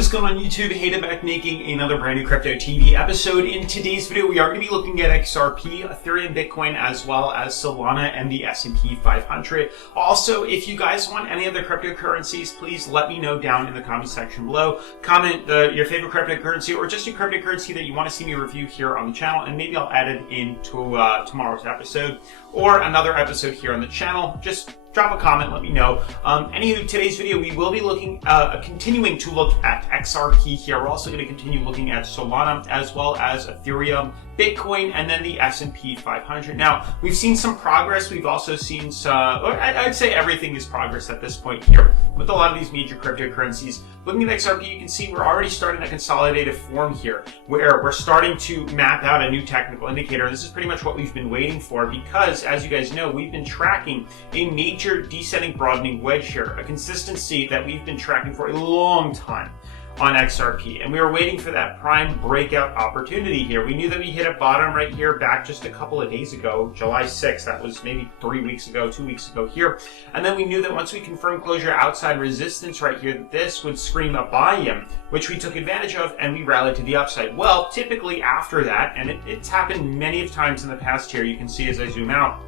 What is going on YouTube? Hayden back making another brand new Crypto TV episode. In today's video, we are going to be looking at XRP, Ethereum, Bitcoin, as well as Solana and the S&P 500. Also, if you guys want any other cryptocurrencies, please let me know down in the comment section below. Comment your favorite cryptocurrency or just a cryptocurrency that you want to see me review here on the channel, and maybe I'll add it into tomorrow's episode or another episode here on the channel. Just drop a comment, let me know. Anywho, today's video, we will be looking, continuing to look at XRP here. We're also going to continue looking at Solana, as well as Ethereum, Bitcoin, and then the S&P 500. Now, we've seen some progress. We've also seen some, I'd say everything is progress at this point here with a lot of these major cryptocurrencies. Looking at XRP, you can see we're already starting a consolidated form here, where we're starting to map out a new technical indicator. This is pretty much what we've been waiting for because, as you guys know, we've been tracking a major descending broadening wedge here, a consistency that we've been tracking for a long time on XRP, and we were waiting for that prime breakout opportunity here. We knew that we hit a bottom right here back just a couple of days ago, July 6th. That was maybe 3 weeks ago, 2 weeks ago here. And then we knew that once we confirmed closure outside resistance right here, that this would scream a buy-in, which we took advantage of and we rallied to the upside. Well, typically after that, and it's happened many times in the past here, you can see as I zoom out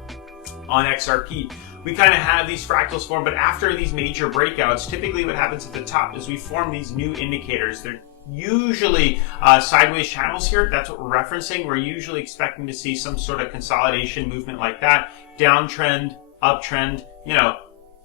on XRP, we kind of have these fractals form, but after these major breakouts, typically what happens at the top is we form these new indicators. They're usually sideways channels here. That's what we're referencing. We're usually expecting to see some sort of consolidation movement like that. Downtrend, uptrend,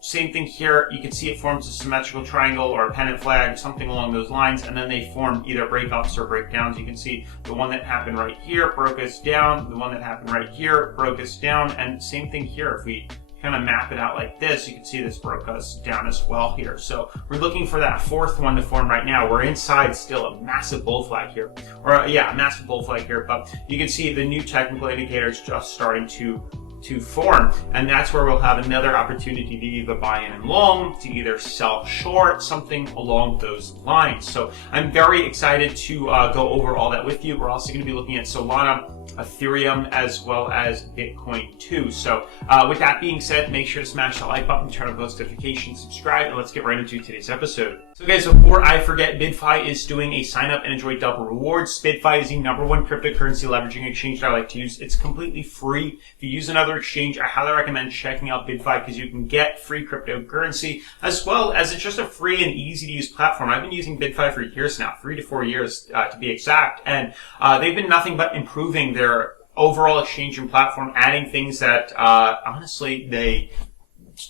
same thing here. You can see it forms a symmetrical triangle or a pennant flag, something along those lines, and then they form either breakups or breakdowns. You can see the one that happened right here broke us down, the one that happened right here broke us down, and same thing here. If we kind of map it out like this, you can see this broke us down as well here. So we're looking for that fourth one to form right now. We're inside still a massive bull flag here, a massive bull flag here, but you can see the new technical indicators just starting to form, and that's where we'll have another opportunity to either buy in and long, to either sell short, something along those lines. So I'm very excited to go over all that with you. We're also going to be looking at Solana, Ethereum, as well as Bitcoin too. So with that being said, make sure to smash the like button, turn on post notifications, subscribe, and let's get right into today's episode. So guys, before I forget, BYDFI is doing a sign up and enjoy double rewards. BYDFI is the #1 cryptocurrency leveraging exchange that I like to use. It's completely free. If you use another exchange, I highly recommend checking out BYDFI because you can get free cryptocurrency, as well as it's just a free and easy to use platform. I've been using BYDFI for years now, 3 to 4 years to be exact, and they've been nothing but improving their overall exchange and platform, adding things that honestly they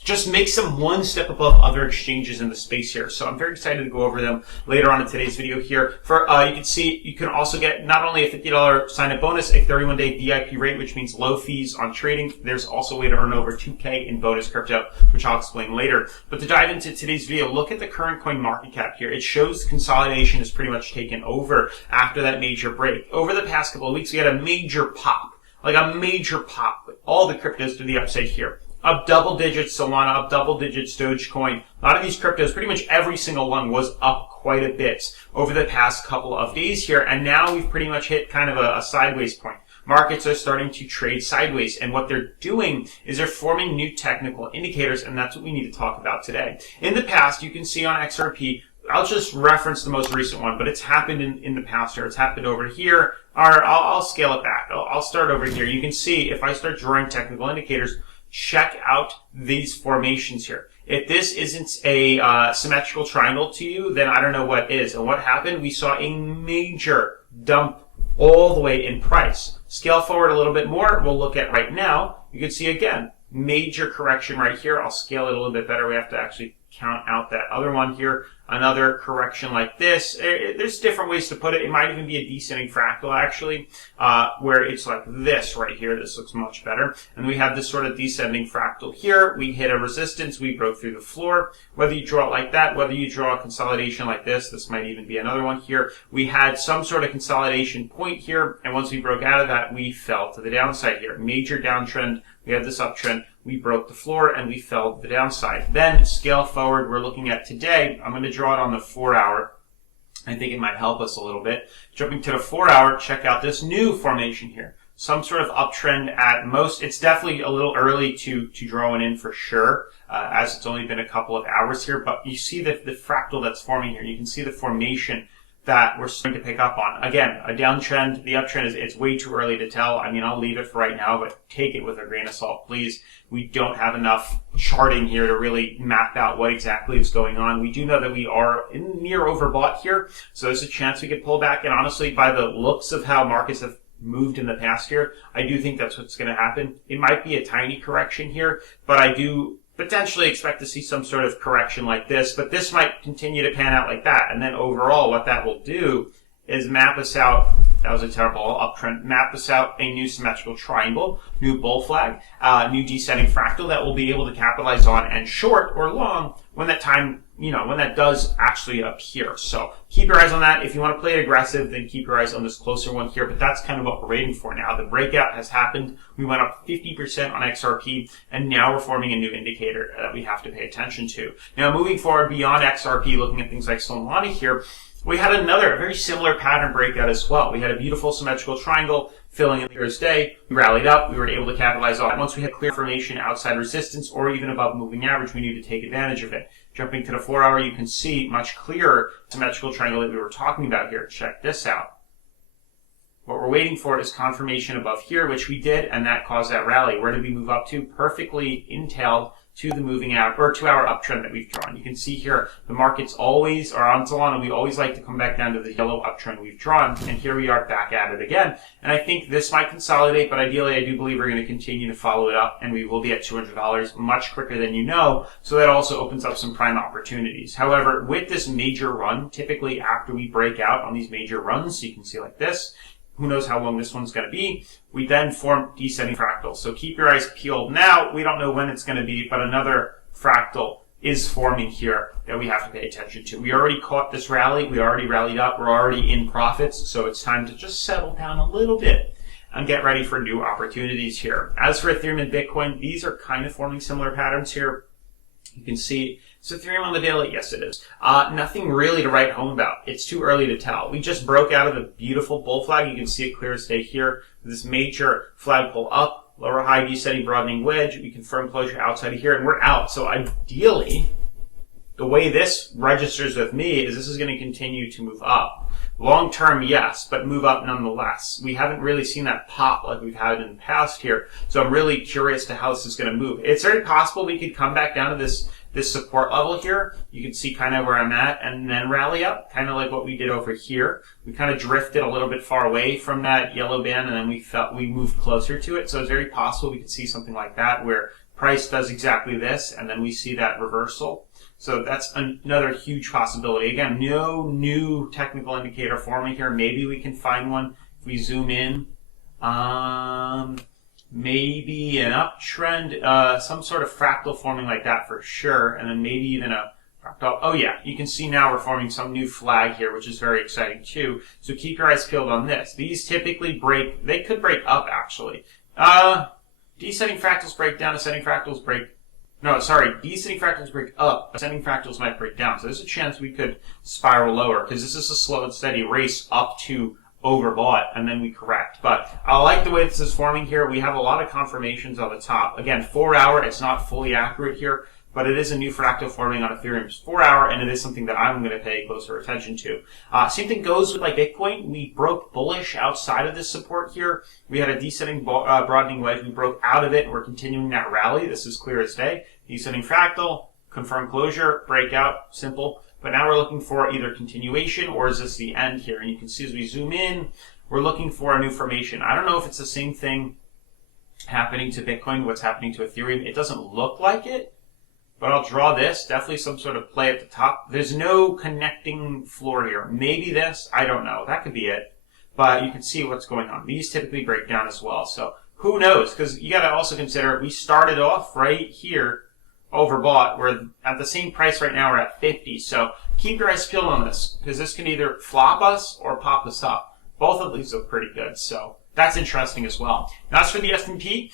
just makes them one step above other exchanges in the space here. So I'm very excited to go over them later on in today's video here. For you can see, you can also get not only a $50 sign-up bonus, a 31-day VIP rate, which means low fees on trading. There's also a way to earn over 2K in bonus crypto, which I'll explain later. But to dive into today's video, look at the current coin market cap here. It shows consolidation is pretty much taken over after that major break. Over the past couple of weeks, we had a major pop, with all the cryptos to the upside here. Up double digits Solana, up double digits Dogecoin. A lot of these cryptos, pretty much every single one was up quite a bit over the past couple of days here. And now we've pretty much hit kind of a sideways point. Markets are starting to trade sideways. And what they're doing is they're forming new technical indicators. And that's what we need to talk about today. In the past, you can see on XRP, I'll just reference the most recent one, but it's happened in the past here. It's happened over here. Or I'll scale it back. I'll start over here. You can see if I start drawing technical indicators, check out these formations here. If this isn't a symmetrical triangle to you, then I don't know what is. And what happened? We saw a major dump all the way in price. Scale forward a little bit more. We'll look at right now. You can see again, major correction right here. I'll scale it a little bit better. We have to actually count out that other one here. Another correction like this. There's different ways to put it. It might even be a descending fractal actually, where it's like this right here. This looks much better. And we have this sort of descending fractal here. We hit a resistance. We broke through the floor. Whether you draw it like that, whether you draw a consolidation like this might even be another one here. We had some sort of consolidation point here. And once we broke out of that, we fell to the downside here. Major downtrend. We had this uptrend. We broke the floor and we fell to the downside. Then scale forward, we're looking at today. I'm going to draw it on the 4 hour. I think it might help us a little bit. Jumping to the 4 hour, check out this new formation here. Some sort of uptrend at most. It's definitely a little early to draw it in for sure. as it's only been a couple of hours here, but you see the fractal that's forming here. You can see the formation that we're starting to pick up on. Again, a downtrend, the uptrend it's way too early to tell. I mean, I'll leave it for right now, but take it with a grain of salt, please. We don't have enough charting here to really map out what exactly is going on. We do know that we are near overbought here, so there's a chance we could pull back. And honestly, by the looks of how markets have moved in the past year, I do think that's what's going to happen. It might be a tiny correction here, but I do potentially expect to see some sort of correction like this, but this might continue to pan out like that. And then overall, what that will do is map us out. That was a terrible uptrend. Map us out a new symmetrical triangle, new bull flag, new descending fractal that we'll be able to capitalize on and short or long when that time, when that does actually appear. So keep your eyes on that. If you want to play it aggressive, then keep your eyes on this closer one here. But that's kind of what we're waiting for now. The breakout has happened. We went up 50% on XRP, and now we're forming a new indicator that we have to pay attention to. Now, moving forward beyond XRP, looking at things like Solana here, we had another very similar pattern breakout as well. We had a beautiful symmetrical triangle filling in Thursday. We rallied up. We were able to capitalize on it. Once we had clear formation outside resistance or even above moving average, we needed to take advantage of it. Jumping to the 4 hour, you can see much clearer symmetrical triangle that we were talking about here. Check this out. What we're waiting for is confirmation above here, which we did, and that caused that rally. Where did we move up to? Perfectly entailed to the moving average or 2 hour uptrend that we've drawn. You can see here the markets always are on Solana. We always like to come back down to the yellow uptrend we've drawn, and here we are back at it again. And I think this might consolidate, but ideally I do believe we're going to continue to follow it up, and we will be at $200 much quicker than you know. So that also opens up some prime opportunities. However, with this major run, typically after we break out on these major runs, so you can see like this. Who knows how long this one's going to be. We then form descending fractals. So keep your eyes peeled now. We don't know when it's going to be, but another fractal is forming here that we have to pay attention to. We already caught this rally. We already rallied up. We're already in profits. So it's time to just settle down a little bit and get ready for new opportunities here. As for Ethereum and Bitcoin, these are kind of forming similar patterns here. You can see, so Ethereum on the daily, yes it is. Nothing really to write home about. It's too early to tell. We just broke out of a beautiful bull flag. You can see it clear as day here. This major flag pull up, lower high descending broadening wedge. We confirm closure outside of here, and we're out. So ideally, the way this registers with me is this is going to continue to move up. Long term, yes, but move up nonetheless. We haven't really seen that pop like we've had in the past here. So I'm really curious to how this is going to move. It's very possible we could come back down to this support level here. You can see kind of where I'm at and then rally up, kind of like what we did over here. We kind of drifted a little bit far away from that yellow band and then we moved closer to it. So it's very possible we could see something like that where price does exactly this and then we see that reversal. So that's another huge possibility. Again, no new technical indicator forming here. Maybe we can find one if we zoom in. Maybe an uptrend, some sort of fractal forming like that for sure, and then maybe even a fractal. Oh yeah, you can see now we're forming some new flag here, which is very exciting too. So keep your eyes peeled on this. These typically break, they could break up actually. Descending fractals break down, ascending fractals break, no, sorry, descending fractals break up, ascending fractals might break down. So there's a chance we could spiral lower, because this is a slow and steady race up to overbought and then we correct. But I like the way this is forming here. We have a lot of confirmations on the top. Again, 4 hour, it's not fully accurate here, but it is a new fractal forming on Ethereum's 4 hour, and it is something that I'm going to pay closer attention to. Same thing goes with like Bitcoin. We broke bullish outside of this support here. We had a descending broadening wedge. We broke out of it and we're continuing that rally. This is clear as day. Descending fractal, confirm closure, breakout, simple. But now we're looking for either continuation or is this the end here? And you can see as we zoom in, we're looking for a new formation. I don't know if it's the same thing happening to Bitcoin, what's happening to Ethereum. It doesn't look like it, but I'll draw this. Definitely some sort of play at the top. There's no connecting floor here. Maybe this, I don't know. That could be it. But you can see what's going on. These typically break down as well. So who knows? Because you got to also consider we started off right here overbought. We're at the same price right now. We're at 50. So keep your eyes peeled on this because this can either flop us or pop us up. Both of these look pretty good. So that's interesting as well. Now as for the S&P,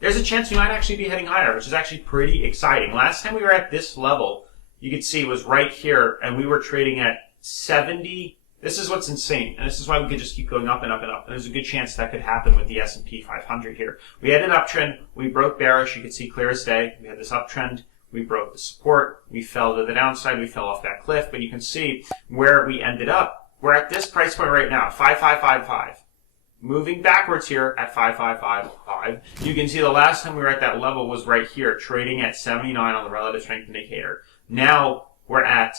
there's a chance we might actually be heading higher, which is actually pretty exciting. Last time we were at this level, you could see was right here, and we were trading at 70. This is what's insane, and this is why we could just keep going up and up and up. And there's a good chance that could happen with the S&P 500 here. We had an uptrend. We broke bearish. You could see clear as day. We had this uptrend. we broke the support, we fell to the downside, we fell off that cliff, but you can see where we ended up. We're at this price point right now, 5555. Moving backwards here at 5555. You can see the last time we were at that level was right here, trading at 79 on the relative strength indicator. Now we're at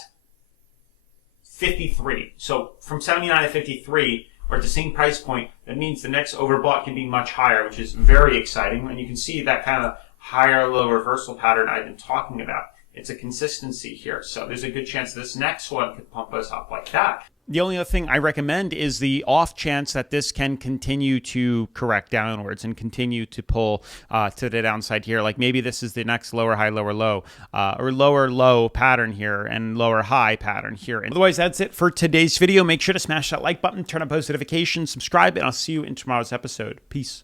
53. So from 79 to 53, we're at the same price point. That means the next overbought can be much higher, which is very exciting. And you can see that kind of higher low reversal pattern I've been talking about. It's a consistency here. So there's a good chance this next one could pump us up like that. The only other thing I recommend is the off chance that this can continue to correct downwards and continue to pull to the downside here. Like maybe this is the next lower high, lower low, or lower low pattern here and lower high pattern here. And otherwise, that's it for today's video. Make sure to smash that like button, turn on post notifications, subscribe, and I'll see you in tomorrow's episode. Peace.